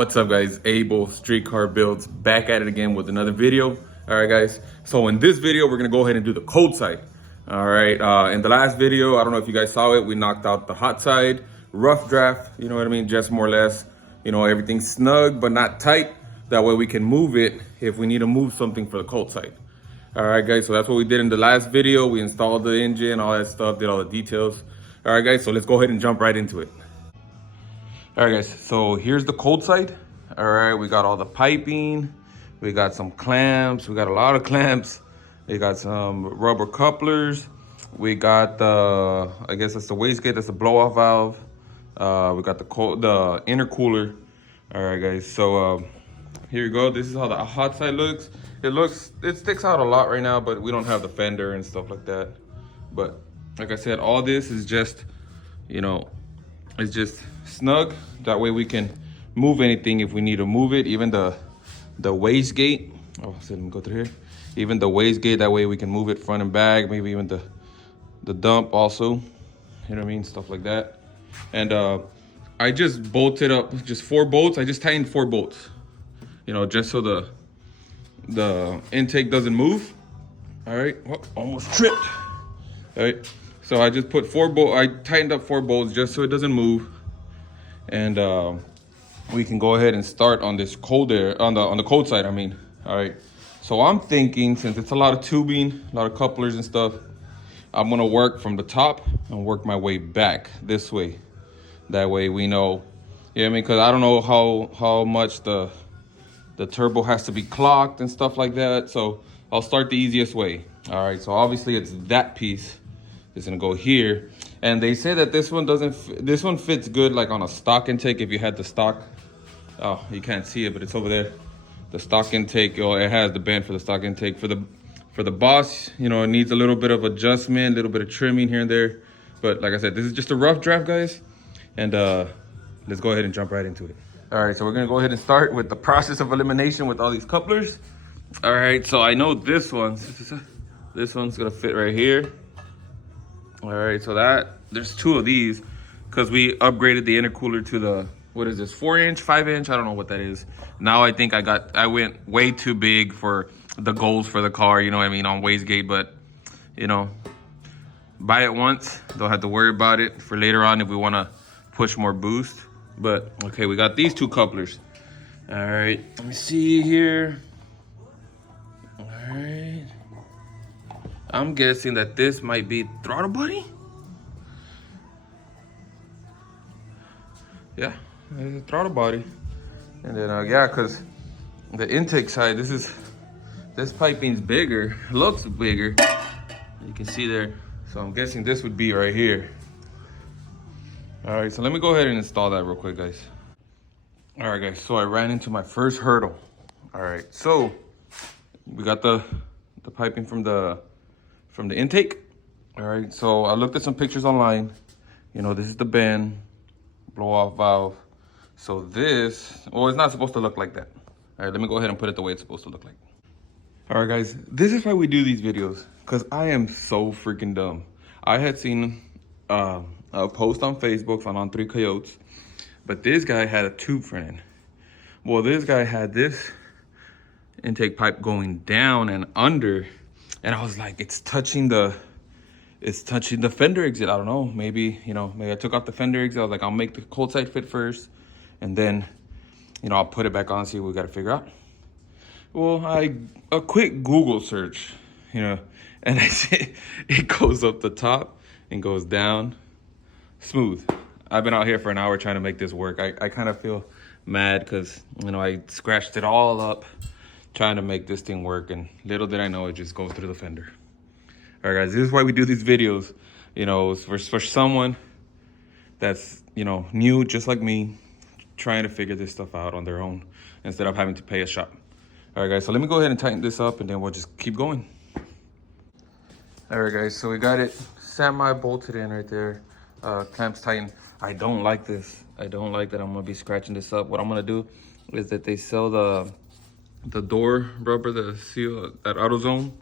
What's up, guys? Able Streetcar Builds back at it again with another video. All right, guys. So in this video, we're gonna go ahead and do the cold side. All right. In the last video, I don't know if you guys saw it, we knocked out the hot side, rough draft. You know what I mean? Just more or less. You know, everything snug but not tight. That way we can move it if we need to move something for the cold side. All right, guys. So that's what we did in the last video. We installed the engine, all that stuff, did all the details. All right, guys. So let's go ahead and jump right into it. All right, guys, so here's the cold side. All right, we got all the piping, we got some clamps, we got a lot of clamps, we got some rubber couplers, we got the, I guess that's the wastegate, that's the blow-off valve, we got the intercooler. All right, guys, so here you go. This is how the hot side looks. It sticks out a lot right now, but we don't have the fender and stuff like that. But like I said, all this is just, you know, it's just snug. That way we can move anything if we need to move it. Even the wastegate. Oh, so let me go through here. Even the wastegate, that way we can move it front and back. Maybe even the dump also. You know what I mean? Stuff like that. And I just bolted up just 4 bolts. I just tightened 4 bolts. You know, just so the intake doesn't move. All right. Oh, almost tripped. All right. So I just put 4 bolts. I tightened up 4 bolts just so it doesn't move. And we can go ahead and start on this cold air, on the cold side, I mean. All right. So I'm thinking, since it's a lot of tubing, a lot of couplers and stuff, I'm gonna work from the top and work my way back this way. That way we know, you know what I mean? Because I don't know how much the turbo has to be clocked and stuff like that. So I'll start the easiest way. All right. So obviously it's that piece. It's gonna go here, and they say that this one doesn't. This one fits good like on a stock intake. If you had the stock, oh, you can't see it, but it's over there. The stock intake, oh, it has the bend for the stock intake. For the Boss, you know, it needs a little bit of adjustment, a little bit of trimming here and there. But like I said, this is just a rough draft, guys, and let's go ahead and jump right into it. All right, so we're gonna go ahead and start with the process of elimination with all these couplers. All right, so I know this one's gonna fit right here. All right, so there's 2 of these because we upgraded the intercooler to the, what is this, 4-inch, 5-inch? I don't know what that is. Now I think I went way too big for the goals for the car, you know what I mean, on wastegate. But, you know, buy it once, don't have to worry about it for later on if we want to push more boost. But, okay, we got these 2 couplers. All right, let me see here. All right. I'm guessing that this might be throttle body. Yeah, it's a throttle body. And then yeah, because the intake side, this piping's bigger, looks bigger. You can see there. So I'm guessing this would be right here. All right, so let me go ahead and install that real quick, guys. All right, guys, so I ran into my first hurdle. All right, so we got the piping from the intake. All right, so I looked at some pictures online. You know, this is the bend, blow-off valve. So this, well, it's not supposed to look like that. All right, let me go ahead and put it the way it's supposed to look like. All right, guys, this is why we do these videos, because I am so freaking dumb. I had seen a post on Facebook on On3 Coyotes, but this guy had a tube front end. Well, this guy had this intake pipe going down and under. And I was like, it's touching the fender exit. I don't know, maybe I took off the fender exit. I was like, I'll make the cold side fit first, and then, I'll put it back on, see what we got to figure out. Well, a quick Google search, and I see it goes up the top and goes down smooth. I've been out here for an hour trying to make this work. I kind of feel mad because, I scratched it all up trying to make this thing work, and little did I know it just goes through the fender. All right, guys, this is why we do these videos, for someone that's, new, just like me, trying to figure this stuff out on their own instead of having to pay a shop. All right, guys, so let me go ahead and tighten this up, and then we'll just keep going. All right, guys, so we got it semi-bolted in right there. Clamps tightened. I don't like this. I don't like that I'm gonna be scratching this up. What I'm gonna do is that they sell the door rubber, the seal at AutoZone.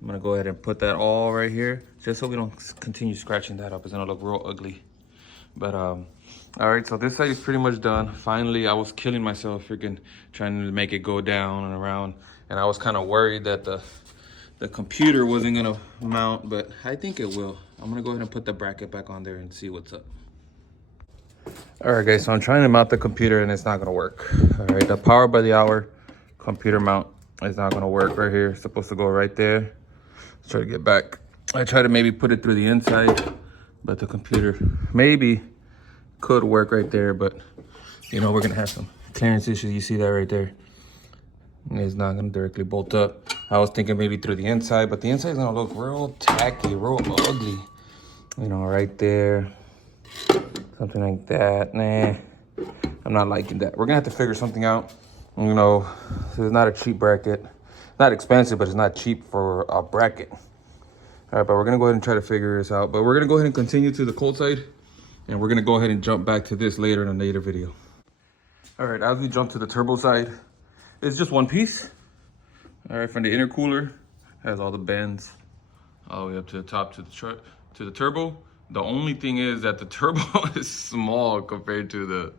I'm gonna go ahead and put that all right here, just so we don't continue scratching that up. It's gonna look real ugly. But all right, so this side is pretty much done. Finally, I was killing myself freaking trying to make it go down and around, and I was kind of worried that the computer wasn't gonna mount, but I think it will. I'm gonna go ahead and put the bracket back on there and see what's up. All right, guys, so I'm trying to mount the computer and it's not gonna work. All right, the power by the hour computer mount is not gonna work right here. It's supposed to go right there. Let's try to get back. I tried to maybe put it through the inside, but the computer maybe could work right there, but you know, we're gonna have some clearance issues. You see that right there? It's not gonna directly bolt up. I was thinking maybe through the inside, but the inside is gonna look real tacky, real ugly. You know, right there, something like that. Nah, I'm not liking that. We're gonna have to figure something out. You know, this is not a cheap bracket. Not expensive, but it's not cheap for a bracket. All right, but we're gonna go ahead and try to figure this out. But we're gonna go ahead and continue to the cold side, and we're gonna go ahead and jump back to this later in a later video. All right, as we jump to the turbo side, it's just one piece. All right, from the intercooler, has all the bends all the way up to the top to the turbo. The only thing is that the turbo is small compared to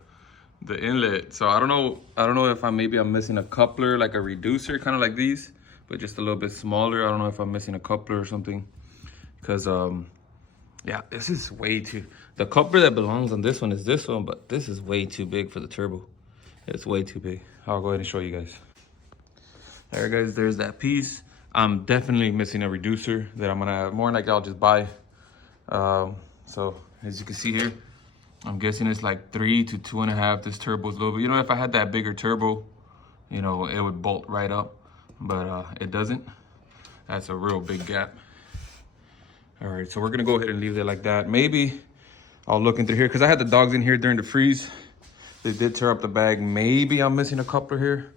the inlet. So I don't know if I'm missing a coupler, like a reducer, kind of like these, but just a little bit smaller. I don't know if I'm missing a coupler or something, because yeah, this is way too. The coupler that belongs on this one is this one, but this is way too big for the turbo. It's way too big. I'll go ahead and show you guys. All right, guys, there's that piece. I'm definitely missing a reducer that I'm gonna, more like I'll just buy. So as you can see here, I'm guessing it's like 3 to 2.5. This turbo is a little bit, you know, if I had that bigger turbo, you know, it would bolt right up, but it doesn't. That's a real big gap. All right, so we're gonna go ahead and leave it like that. Maybe I'll look into here, because I had the dogs in here during the freeze. They did tear up the bag. Maybe I'm missing a coupler here.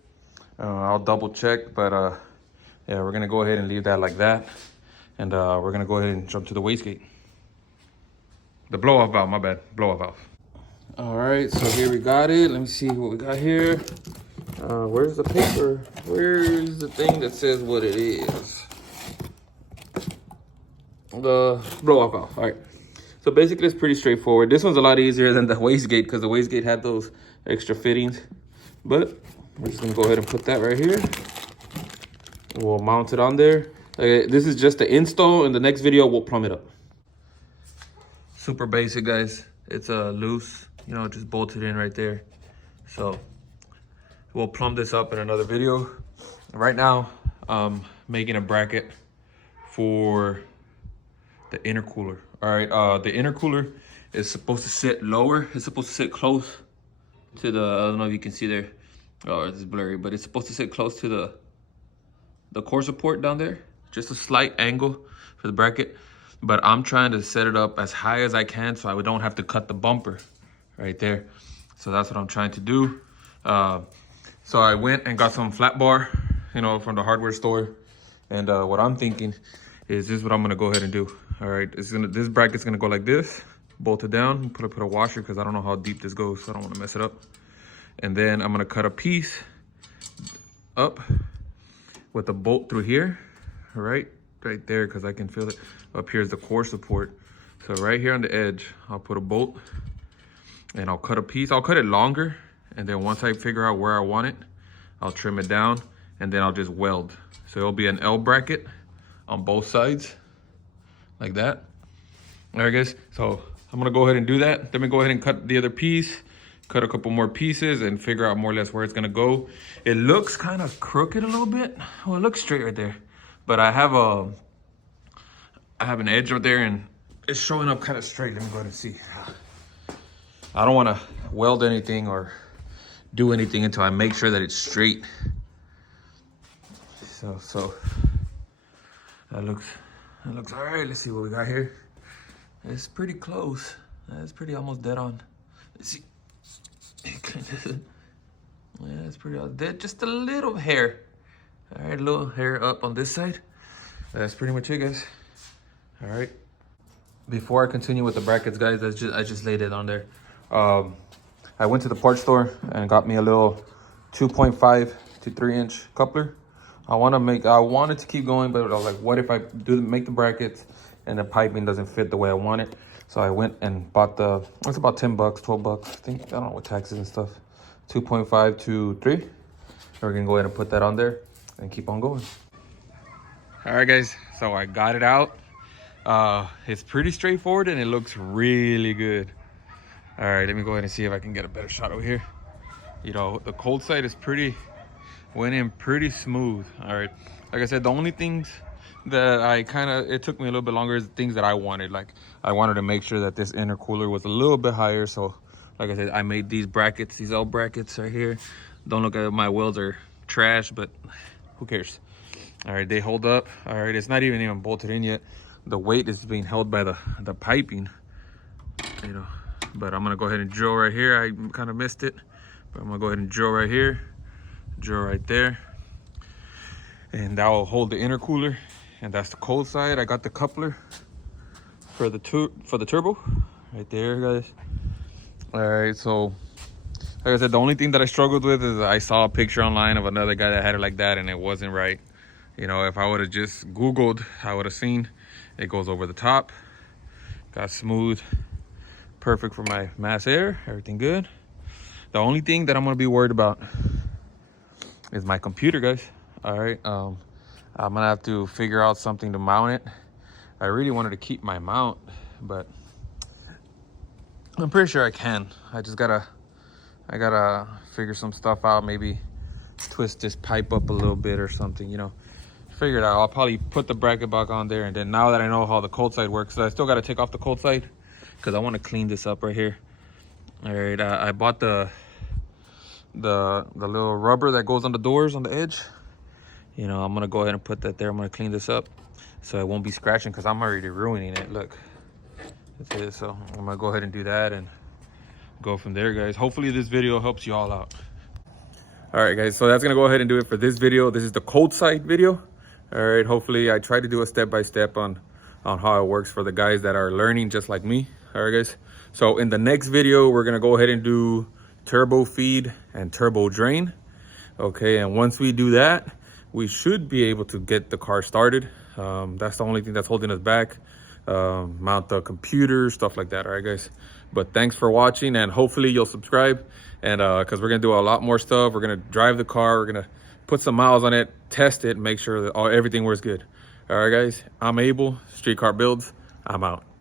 I'll double check, but yeah, we're gonna go ahead and leave that like that. And we're gonna go ahead and jump to the wastegate. The blow-off valve, my bad, blow-off valve. All right, so here we got it. Let me see what we got here. Where's the paper? Where's the thing that says what it is? The blow-off valve, all right. So basically it's pretty straightforward. This one's a lot easier than the wastegate, because the wastegate had those extra fittings. But we're just gonna go ahead and put that right here. We'll mount it on there. This is just the install. In the next video, we'll plumb it up. Super basic, guys. It's loose, you know, just bolted in right there. So we'll plumb this up in another video. Right now, I'm making a bracket for the intercooler. All right, the intercooler is supposed to sit lower. It's supposed to sit close to the, I don't know if you can see there. Oh, it's blurry, but it's supposed to sit close to the core support down there. Just a slight angle for the bracket. But I'm trying to set it up as high as I can so I don't have to cut the bumper right there. So that's what I'm trying to do. So I went and got some flat bar, you know, from the hardware store. And what I'm thinking is this is what I'm gonna go ahead and do. All right, this bracket's gonna go like this, bolt it down, put a washer, because I don't know how deep this goes, so I don't wanna mess it up. And then I'm gonna cut a piece up with a bolt through here, right there, because I can feel it. Up here is the core support. So right here on the edge, I'll put a bolt and I'll cut a piece. I'll cut it longer, and then once I figure out where I want it, I'll trim it down, and then I'll just weld. So it'll be an L bracket on both sides, like that. All right, guys, so I'm gonna go ahead and do that. Let me go ahead and cut the other piece, cut a couple more pieces, and figure out more or less where it's gonna go. It looks kind of crooked a little bit. Well, it looks straight right there, but I have an edge right there, and it's showing up kind of straight. Let me go ahead and see. I don't want to weld anything or do anything until I make sure that it's straight. So that looks all right. Let's see what we got here. It's pretty close. It's pretty almost dead on. Let's see. Yeah, it's pretty dead. Just a little hair. All right, a little hair up on this side. That's pretty much it, guys. All right. Before I continue with the brackets, guys, I just laid it on there. I went to the parts store and got me a little 2.5 to 3 inch coupler. I wanted to keep going, but I was like, what if I make the brackets and the piping doesn't fit the way I want it? So I went and bought it's about 10 bucks, 12 bucks, I think. I don't know what taxes and stuff. 2.5 to 3. We're gonna go ahead and put that on there and keep on going. All right, guys, so I got it out. It's pretty straightforward and it looks really good. All right, let me go ahead and see if I can get a better shot over here. You know, the cold side is went in pretty smooth. All right, like I said, the only things that it took me a little bit longer is the things that I wanted. Like, I wanted to make sure that this intercooler was a little bit higher. So, like I said, I made these brackets, these L brackets right here. Don't look at it, my welds are trash, but who cares? All right, they hold up. All right, it's not even bolted in yet. The weight is being held by the piping, you know. But I'm gonna go ahead and drill right here. I kind of missed it, but I'm gonna go ahead and drill right here, drill right there, and that will hold the intercooler. And that's the cold side. I got the coupler for the turbo right there, guys. All right, so like I said, the only thing that I struggled with is I saw a picture online of another guy that had it like that, and it wasn't right. You know, if I would have just Googled, I would have seen it goes over the top. Got smooth, perfect for my mass air, everything good. The only thing that I'm gonna be worried about is my computer, guys. All right, I'm gonna have to figure out something to mount it. I really wanted to keep my mount, but I'm pretty sure I can. I gotta figure some stuff out, maybe twist this pipe up a little bit or something, you know. Figure it out. I'll probably put the bracket back on there, and then now that I know how the cold side works, I still got to take off the cold side because I want to clean this up right here. All right, I bought the little rubber that goes on the doors on the edge. You know, I'm gonna go ahead and put that there. I'm gonna clean this up so it won't be scratching because I'm already ruining it. Look, that's it. So I'm gonna go ahead and do that and go from there, guys. Hopefully this video helps you all out. All right, guys, so that's gonna go ahead and do it for this video. This is the cold side video. All right, hopefully I try to do a step-by-step on how it works for the guys that are learning just like me. All right, guys, so in the next video we're gonna go ahead and do turbo feed and turbo drain. Okay, and once we do that, we should be able to get the car started. That's the only thing that's holding us back. Mount the computer, stuff like that. All right, guys, but thanks for watching, and hopefully you'll subscribe. And because we're gonna do a lot more stuff, we're gonna drive the car, we're gonna put some miles on it, test it, make sure that everything works good. All right, guys, I'm Abel, Streetcar Builds. I'm out.